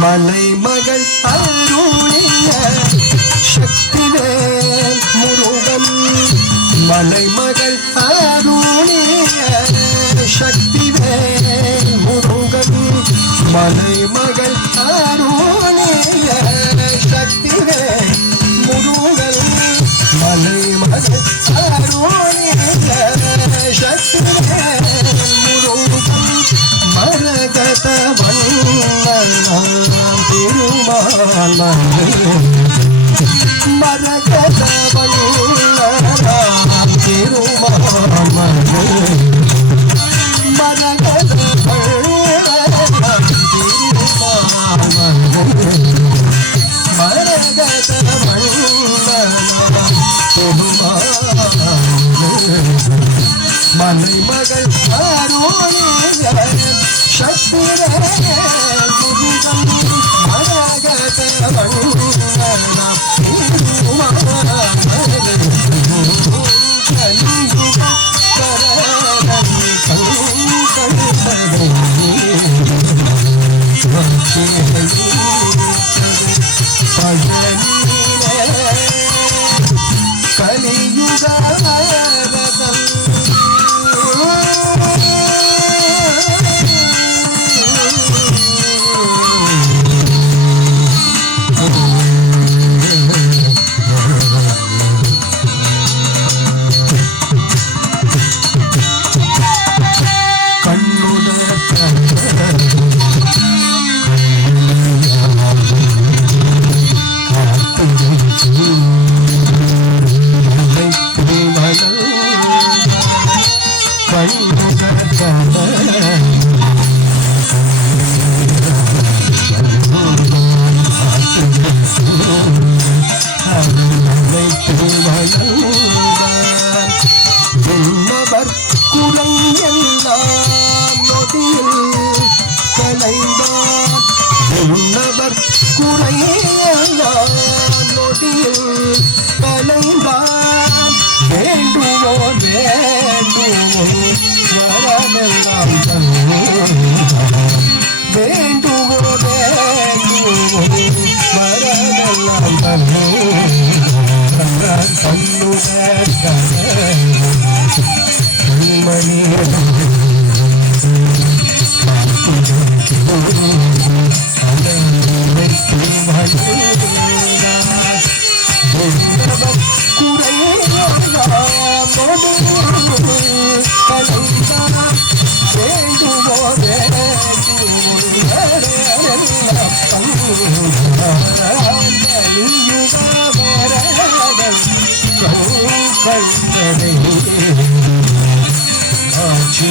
மலை மகள் அருளிய சக்திவேல் முருகன், மலை மகள் அருளிய சக்திவேல் முருகன், மலை மகள் அருளிய சக்திவேல் முருகன், மலை மகள் அருளிய சக்திவேல் முருகன், மரகத வண்ணன் திருமால் மரகத வண்ணன் திருமால் மரகத வண்ணன் திருமால் மரகத வண்ணன் திருமால், மலை மகள் அருளிய சக்திவேல் முருகன், மரகத வண்ணன் திருமால், கலியுக வரதன் கண்கண்டதை கலியுக வரதன் உன்னவர் குறையெல்லாம் நொடியில் கலைந்தான், வேண்டுவோர் வேண்டுவோர் வரமெல்லாம் தருவான், வேண்டுவோர் வேண்டுவோர் வரமெல்லாம் தருவான், தன்னுடைய கண்மணி கண்டதை ஆட்சி